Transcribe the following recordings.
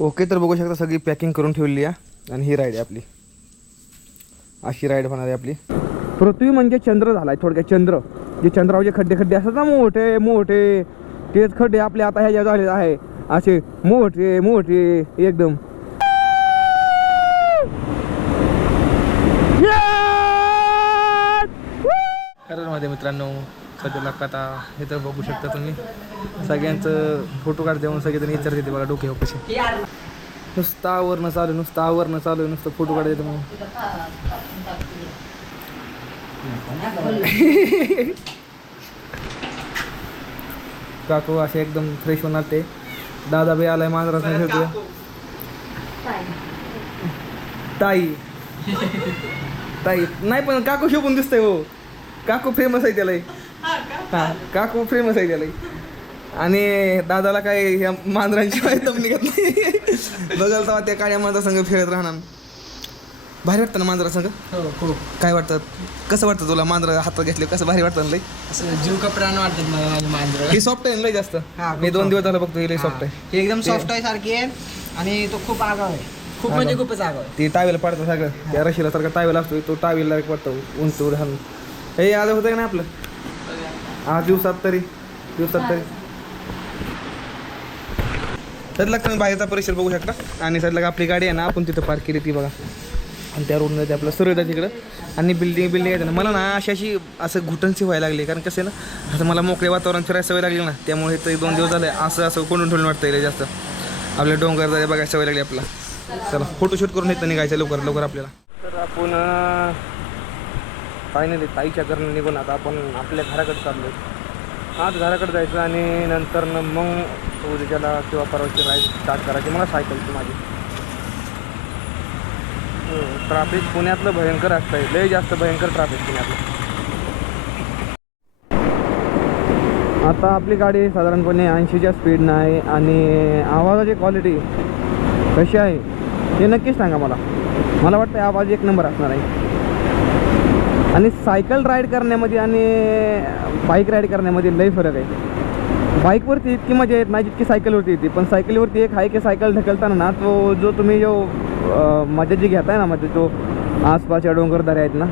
Okay तर बघू शकता सगळी पॅकिंग करून ठेवली आहे. आणि ही राईड आहे आपली. अशी राईड होणार आहे आपली. पृथ्वी म्हणजे चंद्र झालाय थोडक्यात चंद्र. जे चंद्रावरचे खड्डे खड्डे असतात ना मोठे मोठे. तेच खड्डे आपले आता ह्याच्या झालेले आहे. असे मोठे मोठे एकदम. मध्ये मित्रांनो सध्याला आता हे तर बघू शकता तुम्ही. सगळ्यांचं फोटो काढते म्हणून सगळेजण विचारत येते बघा डोके कसे नुसतं आवरणं चालू आहे, नुसतं आवरणं चालू आहे, नुसतं फोटो काढायचं म्हणून. काकू असे एकदम फ्रेश होणार ते दादा बी आलाय मांजराचा खेळतोय ताई. ताई. नाही पण काकू शोभून दिसतंय हो. काकू फेमस आहे त्याला. हा काकू फेमस आहे त्याला. आणि दादाला काय ह्या मांजरांची माहिती दम निघत नाही. बघाल तेव्हा त्या काळ्या मांजरा संघ फिरत राहणार. भारी वाटतं ना मांजरा संघ हो खूप. काय वाटतं? कसं वाटतं तुला मांजरा हातात घेतले कसं भारी वाटतं ना लई? असं जीव का प्राण वाटतात मला मांजर हे सॉफ्ट आहे ना लई जास्त? हा, खूप मी दोन. दिवस झालं बघतो हे लई सॉफ्ट आहे. हे एकदम सॉफ्ट आहे सारखी आहे. आणि तो खूप आगाव आहे. खूप म्हणजे. खूपच आगाव आहे. ते टावेल पडतं सगळं. त्या रशीला सारखा टावेल असतो तो टावेलला वाटतं उंच राहून हे आज होतं का नाही आपलं? आज दिवसात तरी. दिवसात तरी. सदलग तुम्ही बाहेरचा परिसर बघू शकता. आणि सदलग आपली गाडी आहे ना आपण तिथं पार्क केली ती बघा. आणि त्या रोडनं ते आपलं सरळ आहे तिकडं. आणि बिल्डिंग बिल्डिंग आहे ना. मला ना अशी अशी असं घुटनशी व्हायला लागली कारण कसं आहे ना आता मला मोकळे वातावरण फिरायला सवय लागली ना. त्यामुळे ते दोन दिवस झाले. असं असं कोंडून ठेवून वाटतं जास्त. आपल्या डोंगर जायला बघायला सवय लागली आपला चला फोटोशूट करून येतं निघायचं लवकर लवकर आपल्याला. तर आपण फायनली ताईच्या घरनं निघून आता आपण आपल्या घराकडे चाललो आज घराकडे जायचं आणि नंतर न मग उद्याला किंवा परवाची राईड स्टार्ट करायची. मला सायकलची माझी. ट्रॅफिक पुण्यातलं भयंकर असतंय. लय जास्त भयंकर ट्रॅफिक पुण्यातलं. आता आपली गाडी साधारणपणे ऐंशीच्या स्पीडनं आहे आणि आवाजाची क्वालिटी कशी आहे हे नक्कीच सांगा मला. मला वाटतं आवाज एक नंबर असणार आहे. आणि सायकल राईड करण्यामध्ये आणि बाईक राईड करण्यामध्ये लई फरक आहे. बाईकवरती इतकी मजा येत नाही जितकी सायकलवरती येते. पण सायकलवरती एक आहे की सायकल ढकलताना ना तो जो तुम्ही जो मजा जी घेताय ना म्हणजे तो आसपासच्या डोंगरदऱ्या आहेत ना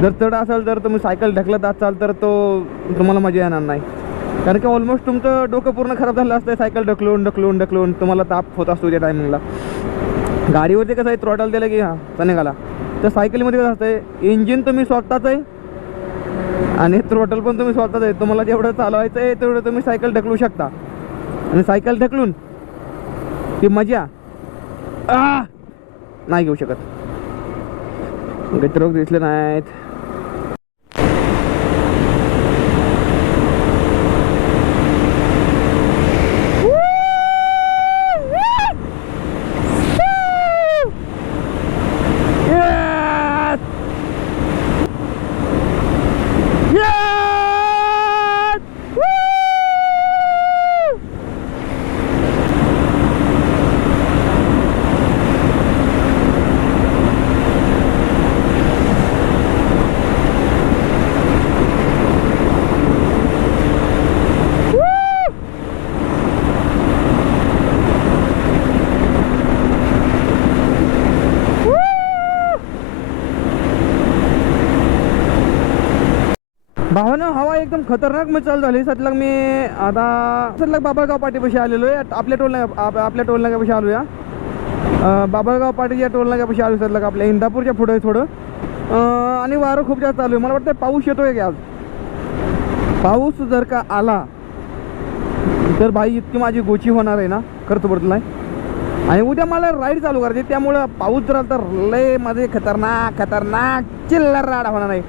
जर चढ असाल तर तुम्ही सायकल ढकलत असाल तर तो तुम्हाला मजा येणार नाही. कारण की ऑलमोस्ट तुमचं डोकं पूर्ण खराब झालं असतं सायकल ढकलून ढकलून ढकलून तुम्हाला ताप होत असतो त्या टायमिंगला गाडीवरती कसं आहे त्रॉटल दिलं की हां तर निघाला. तर सायकलीमध्ये कसं असतं इंजिन तुम्ही स्वतःच आहे आणि थ्रोटल पण तुम्ही स्वतःच आहे. तुम्हाला जेवढं चालवायचं आहे तेवढं तुम्ही सायकल ढकलू शकता. आणि सायकल ढकलून ती मजा आ! नाही घेऊ शकत. गटरोग दिसले नाहीत. भावानं हवा एकदम खतरनाक मग चालू झाली. सतलग मी आता सतलग बाबळगाव पाठीपाशी आलेलो आहे. आपल्या टोल आप, आपल्या टोल नाक्यापाशी आलो या बाबळगाव पाटीच्या टोल नाक्यापाशी आलो सतलग आपल्या. इंदापूरच्या पुढे थोडं. आणि वारं खूप जास्त चालू आहे मला वाटतं पाऊस येतोय की आज? पाऊस जर का आला तर भाई इतकी माझी गोची होणार आहे ना करतो पडत नाही आणि उद्या मला राईड चालू करायची त्यामुळं पाऊस जर आला तर लय माझे खतरनाक खतरनाक चिल्लर राडा होणार नाही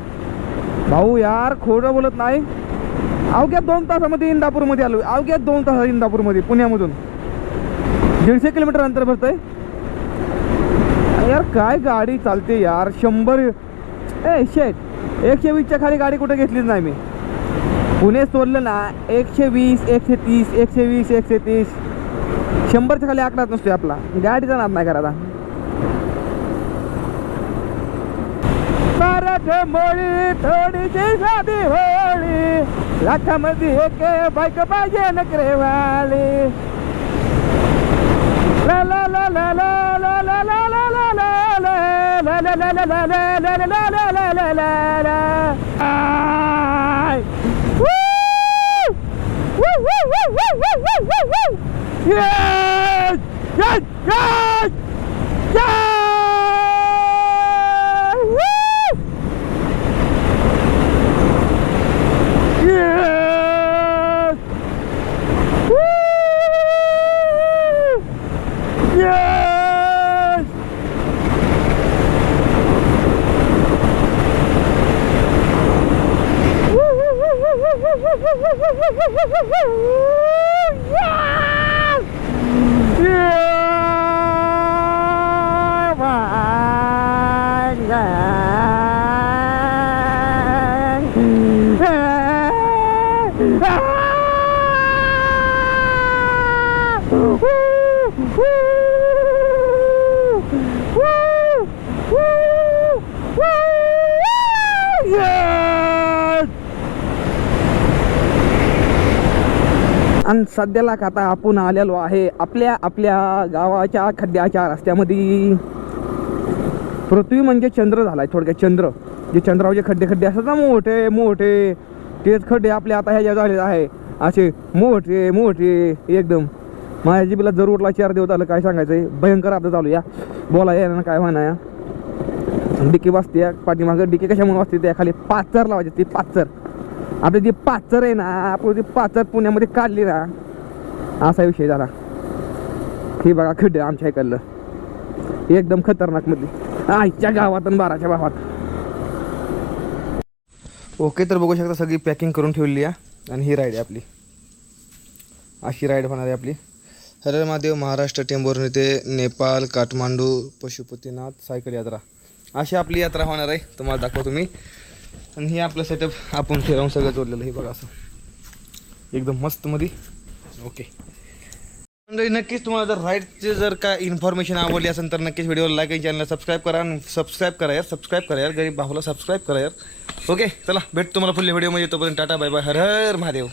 भाऊ यार खोडं बोलत नाही. अवघ्या दोन तासामध्ये इंदापूरमध्ये आलो अवघ्या दोन तास इंदापूरमध्ये पुण्यामधून. दीडशे किलोमीटर अंतर भरतंय यार काय गाडी चालते यार? शंभर ए शेट एकशे वीसच्या खाली गाडी कुठे घेतलीच नाही मी. पुणे सोडलं ना एकशे वीस एकशे तीस एकशे वीस एकशे तीस. शंभरच्या खाली आकडाच नसतोय आपला. गाडी जाणार नाही भारत मोळी थोडीशी साधी होळी लाखामध्ये एक बायक पाहिजे नकरेवाली ला ला ला ला ला ला Yes! Yes! Yes! आणि सध्याला का आता आपण आलेलो आहे आपल्या आपल्या गावाच्या खड्ड्याच्या रस्त्यामध्ये. पृथ्वी म्हणजे चंद्र झालाय थोडक्यात. चंद्र. जे चंद्रावरचे खड्डे खड्डे असतात ना मोठे मोठे. तेच खड्डे आपले आता ह्याच्या झालेले आहे. असे मोठे मोठे एकदम. माझ्या जिबीला जर उठला चार दिवस आलं काय सांगायचं भयंकर आता चालू या. बोला या ना काय म्हणा या. डिकी या. पाठीमागं डिकी कशामुळे वाचते त्या खाली पाचर लावायची ती पाचर. आपली जी पाचर आहे ना आपण ती पाचर पुण्यामध्ये काढली ना असा विषय झाला. हे बघा खड्डे आमच्या इकडलं. एकदम खतरनाकमध्ये आईच्या गावात आणि बाराच्या भावात. ओके तर बघू शकता सगळी पॅकिंग करून ठेवली आहे. आणि ही राईड आहे आपली. अशी राईड होणार आहे आपली. हरे महादेव महाराष्ट्र टेंबोर ते नेपाळ काठमांडू पशुपतीनाथ सायकल यात्रा. अशी आपली यात्रा होणार आहे. तुम्हाला दाखवतो मी. आणि हे आपलं सेटअप आपण फिरवून सगळं जोडलेलं हे बघा असं. एकदम मस्त मध्ये ओके. म्हणजे नक्कीच तुम्हाला जर राईटचे जर काय इन्फॉर्मेशन आवडली असेल तर नक्कीच व्हिडिओला लाईक आणि चॅनलला सबस्क्राईब करा आणि सबस्क्राईब करा यार सबस्क्राईब करा यार गरीब भाऊला सबस्क्राईब करा यार. ओके चला भेट तुम्हाला पुढल्या व्हिडिओमध्ये तोपर्यंत टाटा बाय बाय हर हर महादेव.